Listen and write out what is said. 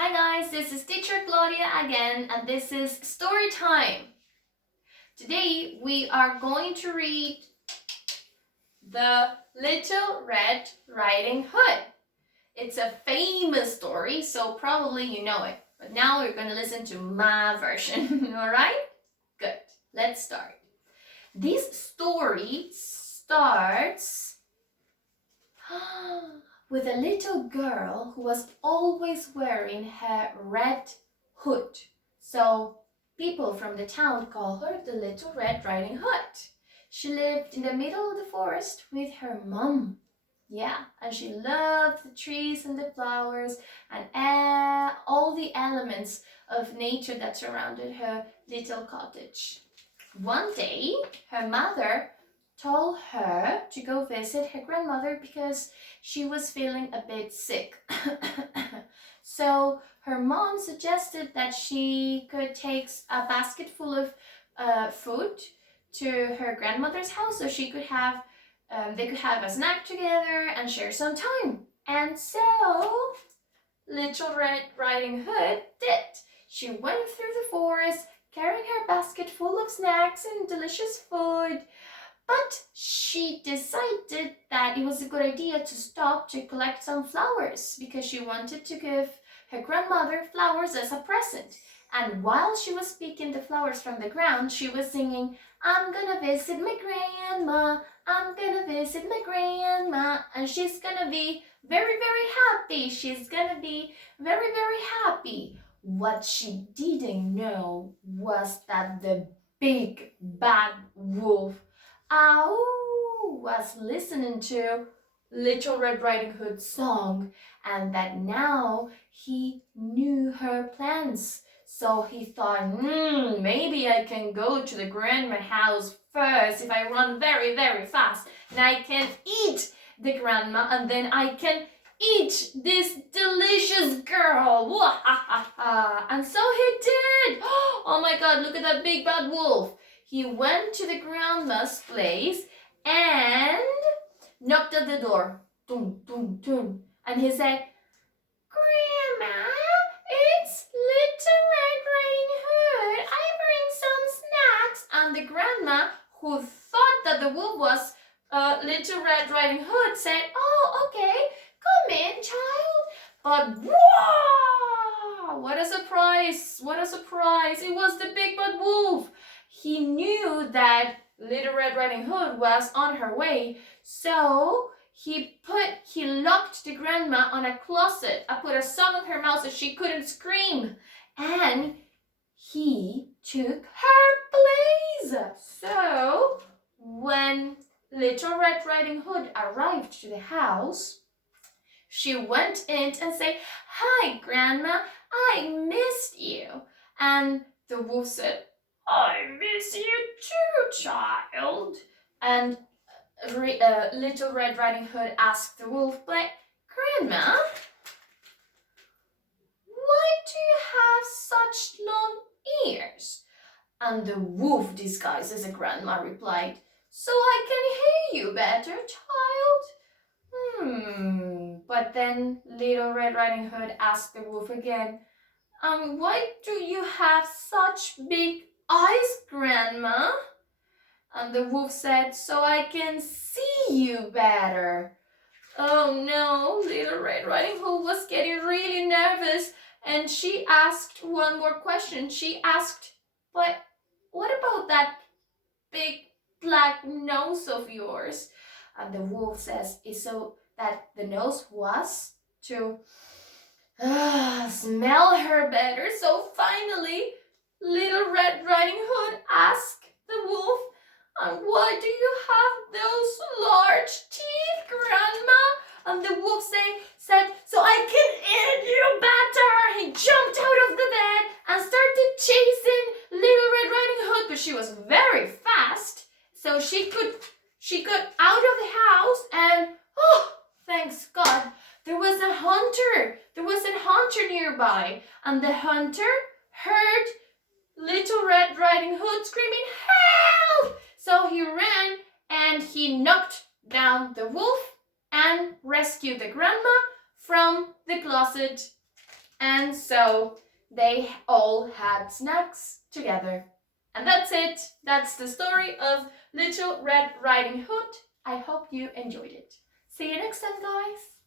Hi guys, this is teacher Claudia again and this is story time. Today we are going to read The Little Red Riding Hood. It's a famous story, so probably you know it. But now we're going to listen to my version, alright? Good, let's start. This story starts with a little girl who was always wearing her red hood. So people from the town call her the Little Red Riding Hood. She lived in the middle of the forest with her mom. Yeah, and she loved the trees and the flowers and all the elements of nature that surrounded her little cottage. One day, her mother told her to go visit her grandmother because she was feeling a bit sick. So her mom suggested that she could take a basket full of food to her grandmother's house so she could have they could have a snack together and share some time. And so Little Red Riding Hood did. She went through the forest carrying her basket full of snacks and delicious food. But she decided that it was a good idea to stop to collect some flowers because she wanted to give her grandmother flowers as a present. And while she was picking the flowers from the ground, she was singing, "I'm gonna visit my grandma, I'm gonna visit my grandma, and she's gonna be very, very happy. She's gonna be very, very happy." What she didn't know was that the big bad wolf was listening to Little Red Riding Hood's song, and that now he knew her plans. So he thought, maybe I can go to the grandma's house first if I run very, very fast, and I can eat the grandma, and then I can eat this delicious girl. And so he did. Oh my God, look at that big bad wolf. He went to the grandma's place and knocked at the door. Dum, dum, dum. And he said, "Grandma, it's Little Red Riding Hood. I bring some snacks." And the grandma, who thought that the wolf was Little Red Riding Hood, said, "Oh, okay, come in, child." But wow! What a surprise! What a surprise! It was the big bad wolf. He knew that Little Red Riding Hood was on her way, so he locked the grandma on a closet. I put a song in her mouth so she couldn't scream, and he took her place. So when Little Red Riding Hood arrived to the house, she went in and said, "Hi, Grandma, I missed you." And the wolf said, "I miss you too, child." And Little Red Riding Hood asked the wolf, "But Grandma, why do you have such long ears?" And the wolf, disguised as a grandma, replied, "So I can hear you better, child." But then Little Red Riding Hood asked the wolf again, "Why do you have such big eyes, Grandma?" And the wolf said, "So I can see you better." Oh no, Little Red Riding Hood was getting really nervous, and she asked one more question. She asked, "But what about that big black nose of yours?" And the wolf says, "It's so that the nose was to smell her better." So finally, Little Red Riding Hood asked the wolf, "Why do you have those large teeth, Grandma?" And the wolf said, "So I can eat you better." He jumped out of the bed and started chasing Little Red Riding Hood, but she was very fast, so she got out of the house, and thanks God, there was a hunter. There was a hunter nearby, and the hunter heard Little Red Riding Hood screaming, "Help!" So he ran and he knocked down the wolf and rescued the grandma from the closet. And so they all had snacks together. And that's it. That's the story of Little Red Riding Hood. I hope you enjoyed it. See you next time, guys.